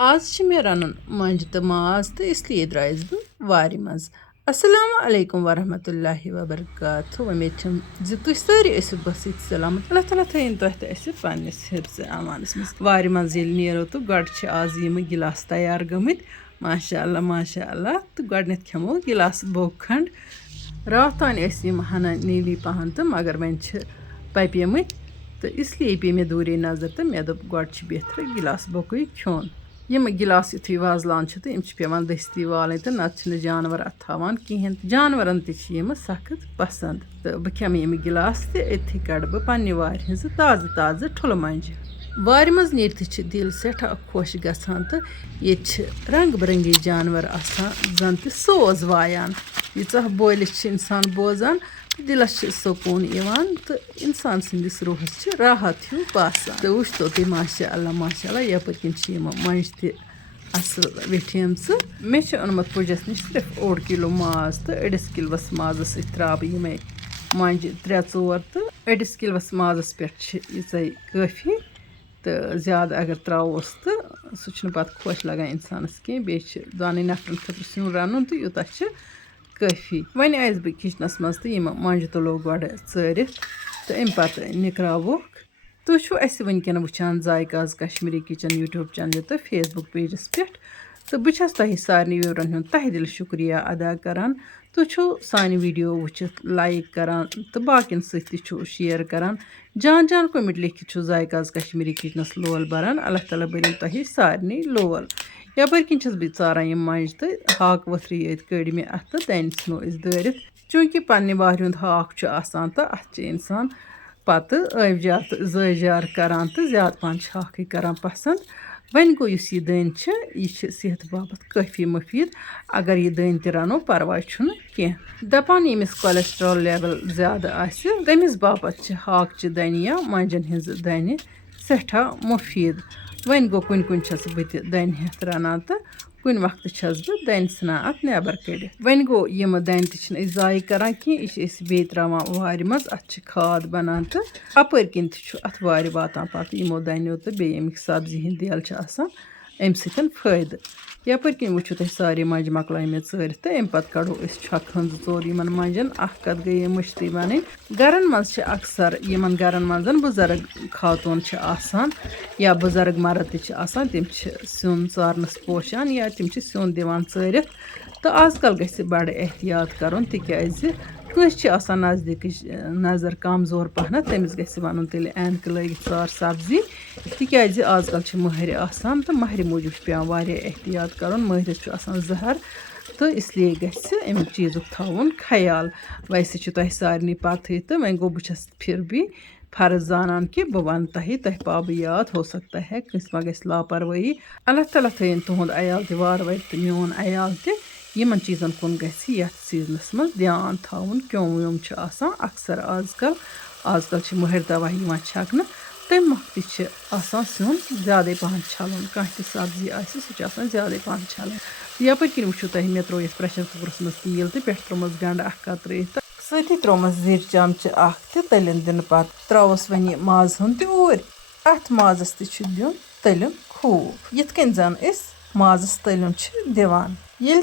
आज छ मे रनन मंज तो माज तो इसलिए द्रायस बह वारि मज। अस्सलामु अलैकुम वरहमतुल्लाहि वबरकातुहू। उम्मीद छम ज तुह सारी ٲسِو बस इत सलामत। अल्लाह ताला थैन तुह तो ऐसे पन्निस हिफ्ज़ अमानस मज वारि मज येल नेरो तो गड छ आज यम गिलास तैयार गमित माशा अल्लाह तो गडनेथ खेमो गिलास बोग खंड। रात तान यम हना नीली पहन तो मगर वन छ पपेमत तो इसलिए पे मे दूरे नजर तो मे दोप गड छ बेहतर गिलास बोकुई खियोन। यम गिलास युथुई वजलान तो यम पेवान दस्ती वालें तो नत जानवर अत थावान कहें। जानवरन तम सख्त पसंद तो बह खेम यम गिलास तो अथी कड़ बह पन्ने वारि हज ताज़ ताज़ ठुल मंज। वारि मज नीरत दिल सठा खुश गसान तो ये रंग बिरंगी जानवर आसान जन तो सोज वायान। यीह बोलिस इंसान बोजान दिलस सुकून इवान तो इंसान संदिस रूहस राहत हिू बासान। तो वुच तो तुम माशा यप किन मंज असल वेठियम मे ओनमुत पुजस नश सिर्फ 1 किलो माज तो 1 किलोस माजस त्राब यम मंज 3-4 तो 1 किलोस माजस पे काफ़ी तो ज़्यादा अगर त्रोस तो सह पत खुश लगान इंसानस कह बे दोन नफरन खतर सिन रन तो यूत काफ़ी। वन आयस बह किचनस मज तो यम मंज तुलो गड चरित तो अम पत निकरावुक। तुम वनकन वुचान जायकाज कश्मीरी किचन यूट्यूब चैनल तो फेसबुक पेजस पे तो बस तुम सारे व्यूरन तह दिल शुक्रिया अदा करान। तुम सान वीडियो वुचित लाइक करान तो बाकिन सो शेयर करान। जान जान कमेंट लिखित जायकाज कश्मीरी किचनस लोल बरान। अल्लाह ताला बरिन तुह सारे लोल। यपर किन बह चारान यम मंज तो हाक वथरी ये कड़ मे अत तो दान नो दारित चूंकि पन्ने वार हुंद हाक आसान तो अत इंसान पत आबजार तो जजार करान तो ज्यादा पहन हाक करान पसंद। वन गो यह दान यह सेहत बाबत काफ़ी मुफीद अगर यह दान त रनो परवाह कह। दपान यमिस कोलेस्ट्रॉल लेवल ज्यादा तमिस बाबत हाक दान या मंजन हज दान सठा मुफीद। वन गो कुन कुन बह दान हेथ रनान तो कुन वक्त बह दान सना अत नबर कड़। वन गो यम दान त जाय करान कह यह बे त्रावान वारि मज अत खाद बनान तो अपर किन अत वारि वातान पत यमो दानो तो बे यमिक सब्जी हिंद देल अम सद यपर किन वुचु तुम सारे मंज मकल मे चरित तो अम पत कड़ो छक 2-4 यमन मंजन कत गई मुश्ती बन। गरन मज अक्सर यमन गरन मज बुजुर्ग खातून आसान या बुजुर्ग मर्द तम सिन चारनस पोशान या तम सिन दिवान चरित तो आजकल गि बड़ एहतियात कर तिकाज कस नजदीक नजर कमजोर पहन तमिस गि वन तेल ऐनक लगित चार सब्जी तिकाज आजकल महर आसान तो महर मूजूब पेवान वारिया एहतियात कर महरस जहर तो इसलिए गम चीज़ थवन ख्याल। वैसे तुह सारे पत तो वह गो बस फिर भी फर्ज जानान कि बह वन तुह पाब याद हो सकता है कस मा गि लापरवाही। अल्लाह ताला थन तुंद अयाल त वार वार तो मोन अयाल त यमन चीज़न कुन गि यथ सीजनस मज ध्यान थवन क्यों व्योम अक्सर आजकल महर दवा छकन तम मख तुन ज़्यादा पहन छलन कह सब्जी सह ज़्यादा पहन छलन। यपर किन वुचु तुह मे त्रो प्रेशर कुकरस मज तेल तो पे त्रोमस गंड कत त्रित सती त्रोमस जीर चमच तो तलन दिन पत त्रोस वन माज हुन तूर अत माजस दिन तलन खूब यिथ कन जन माजस तलन दिवान। ये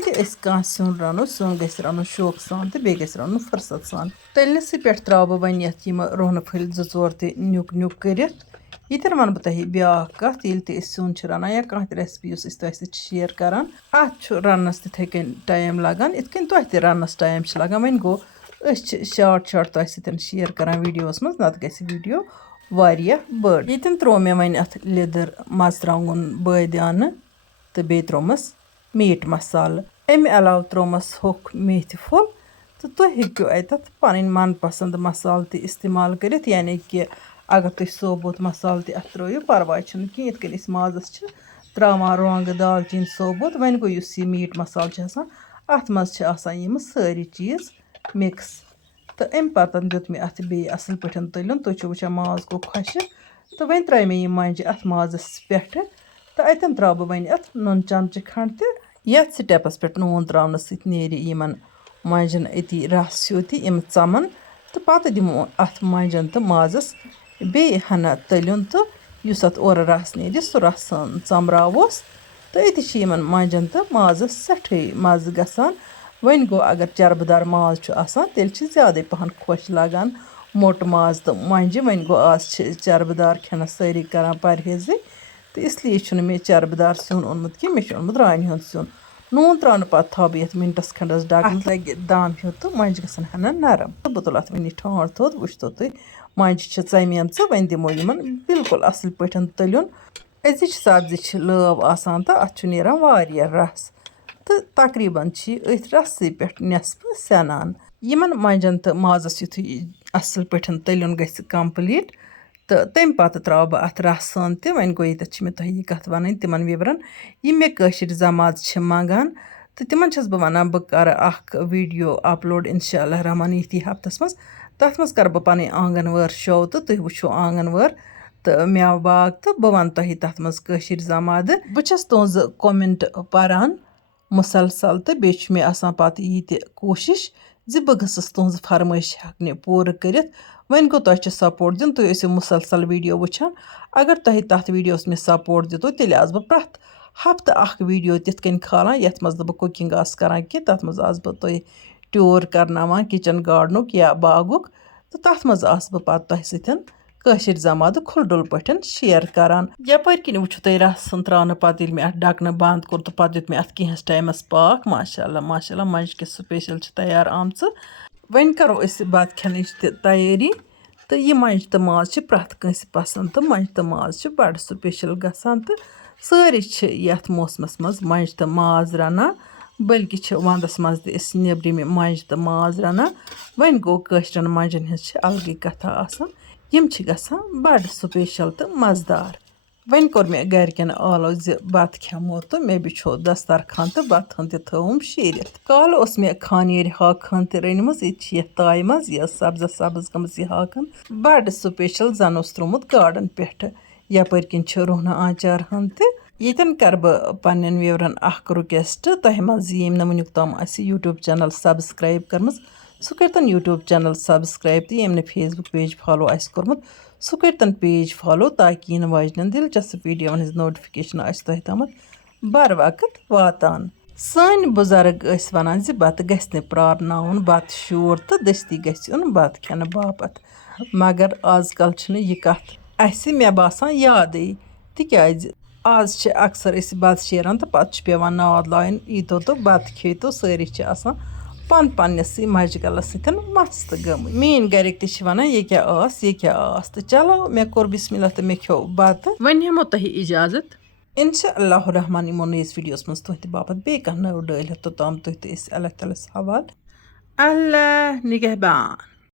कह सिन रनो सिन गि रन शौक सान तो बे गि रन फुर्सत सान। तलनस पे त्रा बह वन यम रोहन फल 2-4 त न्युक न्युक कर यन वन बह तुह ब्या कत ये सिन रनान या कह रेसिपी तुह शेयर करान अत रनस तिथे कन टाइम लगान इत कन तुह रनस टाइम लगान। वन गो शार्ट तुह सत शेयर करान वीडियोस मज नत गि वीडियो वारिया बड़। ये त्रो मे वन अत लिदर मर्चुंगन बादियान तो बे त्रोमस मीट मसाल अमे अलाव त्रोमस होख मेथि फुल तो तुह हेक्यू अत पन मन पसंद मसाल त इस्तेमाल कर यानी कि अगर तुम सोबुत मसाल त त्रो परवाह कह ये कन माजस त्रावान रंग दालचीन सोबुत। वन गो यह मीट मसाल अत मज यम सारी चीज़ मिक्स तो अम पत दुत मे अत बे असल पे तलन तुम वुचान माज गो खुश तो वन त्रा मे यम मंज अत माजस पे तो अतन त्रा बह वन अत नून चमच खंड तथ स्टेपस पे नून त्रावन नीर यमन मंजन अति रस ह्यूत यम चमन तो पत दिमो अत मंजन तो माजस बे हना तलन तो अत और रस नीर सह रस चमरावोस تہٕ أتی چھِ یِمن مۄنجن تہٕ مازَس سٮ۪ٹھٕے مَزٕ گژھان وۄنۍ گوٚو اگر چربہٕ ماز چھُ آسان تیٚلہِ چھِ زیادَے پَہَن خۄش لگان موٚٹ ماز تہٕ مۄنجہِ وۄنۍ گوٚو آز چھِ چربہٕ دار کھٮ۪نَس سٲری کران پرہیزٕے تہٕ اِسلیے چھُنہٕ مےٚ چربہٕ دار سیُن اوٚنمُت کینٛہہ مےٚ چھُ اوٚنمُت رانہِ ہُنٛد سیُن نوٗن ترٛاونہٕ پَتہٕ تھاو بہٕ یَتھ مِنٹَس کھنٛڈَس ڈَکَن لَگہِ دام ہیوٗ تہٕ مۄنجہِ گژھن ہَنا نرم تہٕ بہٕ تُلہٕ اَتھ وٕنی ٹھانٛڈ تھوٚد وٕچھتو تُہۍ مۄنجہِ چھِ ژَمیمژٕ وۄنۍ دِمو یِمن بِلکُل اَصٕل پٲٹھۍ تٔلیُن أزِچ سبزی چھِ لٲو آسان تہٕ اَتھ چھُ نیران واریاہ رَس تہٕ تقریٖباً چھِ یہِ أتھۍ رَسٕے پٮ۪ٹھ نٮ۪صفہٕ سٮ۪نان یِمن مۄنجن تہٕ مازَس یُتھُے اَصٕل پٲٹھۍ تٔلیُن گژھِ کَمپٕلیٖٹ تہٕ تَمہِ پَتہٕ ترٛاوٕ بہٕ اَتھ رَس سان تہِ وۄنۍ گوٚو ییٚتٮ۪تھ چھِ مےٚ تۄہہِ یہِ کَتھ وَنٕنۍ تِمن وِورَن یِم مےٚ کٲشِر زماز چھِ منٛگان تہٕ تِمن چھَس بہٕ وَنان بہٕ کَرٕ اَکھ ویٖڈیو اَپلوڈ اِنشاء اللہ رحمٰن ییٚتھی ہفتَس منٛز تَتھ منٛز کَرٕ بہٕ پَنٕنۍ آنٛگَن وٲر شو تہٕ تُہۍ وٕچھو آنٛگَن وٲر تہٕ مٮ۪وٕ باغ تہٕ بہٕ وَنہٕ تۄہہِ تَتھ منٛز کٲشِر زمادٕ بہٕ چھَس تُہنٛزٕ کومٮ۪نٛٹ پَران مُسلسل تہٕ بیٚیہِ چھُ مےٚ آسان پَتہٕ یہِ تہِ کوٗشِش زِ بہٕ گٔژھٕس تُہنٛزٕ فرمٲیش ہٮ۪کنہِ پوٗرٕ کٔرِتھ وۄنۍ گوٚو تۄہہِ چھُ سپوٹ دیُن تُہۍ ٲسِو مُسلسل ویٖڈیو وٕچھان اگر تۄہہِ تَتھ ویٖڈیوَس مےٚ سپوٹ دِتو تیٚلہِ آسہٕ بہٕ پرٛٮ۪تھ ہفتہٕ اَکھ ویٖڈیو تِتھ کٔنۍ کھالان یَتھ منٛز نہٕ بہٕ کُکِنٛگ آسہٕ کَران کینٛہہ تَتھ منٛز آسہٕ بہٕ تۄہہِ ٹیوٗر کَرناوان کِچَن گاڈنُک یا باغُک تہٕ تَتھ منٛز آسہٕ بہٕ پَتہٕ تۄہہِ سۭتۍ کٲشِر زمادٕ کھُلڈُل پٲٹھۍ شِیَر کَران یَپٲرۍ کِنۍ وٕچھِو تُہۍ رَسَن ترٛاونہٕ پَتہٕ ییٚلہِ مےٚ اَتھ ڈَکنہٕ بنٛد کوٚر تہٕ پَتہٕ دیُت مےٚ اَتھ کینٛہَس ٹایمَس پاکھ ماشاء اللہ مۄنجہِ کِس سٕپیشَل چھِ تیار آمژٕ وۄنۍ کَرو أسۍ بَتہٕ کھٮ۪نٕچ تہِ تیٲری تہٕ یہِ مۄنجہِ تہٕ ماز چھِ پرٛٮ۪تھ کٲنٛسہِ پَسنٛد تہٕ مۄنجہِ تہٕ ماز چھِ بَڑٕ سٕپیشَل گژھان تہٕ سٲری چھِ یَتھ موسمَس منٛز مۄنجہِ تہٕ ماز رَنان بٔلکہِ چھِ وَنٛدَس منٛز تہِ أسۍ نیٚبرِمہِ مۄنجہِ تہٕ ماز رَنان وۄنۍ گوٚو کٲشرٮ۪ن مۄنجَن ہِنٛز چھِ اَلگٕے کَتھا آسان یِم چھِ گژھان بَڑٕ سٕپیشَل تہٕ مَزٕدار وۄنۍ کوٚر مےٚ گَرِکٮ۪ن آلو زِ بَتہٕ کھٮ۪مو تہٕ مےٚ بِچھو دَستَرخان تہٕ بَتہٕ ہن تہِ تھٲوٕم شیٖرِتھ کالہٕ اوس مےٚ خانیٲرۍ ہاکہٕ ہن تہِ رٔنمٕژ ییٚتہِ چھِ یَتھ تایہِ منٛز یہِ ٲس سبزا سبٕز گٔمٕژ یہِ ہاکہٕ ہن بَڑٕ سٕپیشَل زَن اوس ترٛوومُت گاڈَن پٮ۪ٹھٕ یَپٲرۍ کِنۍ چھِ رۄہنہٕ آنچار ہن تہِ ییٚتٮ۪ن کَرٕ بہٕ پنٛنٮ۪ن وِورَن اَکھ رِکوٮ۪سٹ تۄہہِ منٛز ییٚمۍ نہٕ وٕنیُک تام آسہِ یوٗٹیوٗب چَنَل سبسکرایب کٔرمٕژ سُہ کٔرۍتَن یوٗٹیوٗب چَنَل سبسکرایب تہٕ ییٚمۍ نہٕ فیس بُک پیج فالو آسہِ کوٚرمُت سُہ کٔرۍتَن پیج فالو تاکہِ یِنہٕ واجنٮ۪ن دِلچسپ ویٖڈیووَن ہِنٛز نوٹِفِکیشن آسہِ تۄہہِ تامَتھ بَر وقت واتان سٲنۍ بُزرٕگ ٲسۍ وَنان زِ بَتہٕ گژھِ نہٕ پرٛارناوُن بَتہٕ شوٗر تہٕ دٔستی گژھِ یُن بَتہٕ کھٮ۪نہٕ باپَتھ مگر آز کَل چھِنہٕ یہِ کَتھ اَسہِ مےٚ باسان یادٕے تِکیٛازِ آز چھِ اَکثر أسۍ بَتہٕ شیران تہٕ پَتہٕ چھِ پٮ۪وان ناد لاین ییٖتو تہٕ بَتہٕ کھیٚیتو سٲری چھِ آسان پنٛنِسٕے مَشغَلَس سۭتۍ مَست گٔمٕتۍ میٛٲنۍ گَرِکۍ تہِ چھِ وَنان یہِ کیٛاہ ٲس تہٕ چلو مےٚ کوٚر بِسمہِ اللہ تہٕ مےٚ کھیوٚو بَتہٕ وۄنۍ ہٮ۪مو تۄہہِ اِجازت اِنشاء اللہ رحمٰن یِمو نٔیِس ویٖڈیوَس منٛز تُہٕنٛدِ باپَتھ بیٚیہِ کانٛہہ نٔو ڈٲلۍ توٚتام تُہۍ تہِ ٲسۍ اللہ تعالیٰ ہَس حوالہٕ اللہ نِگہبان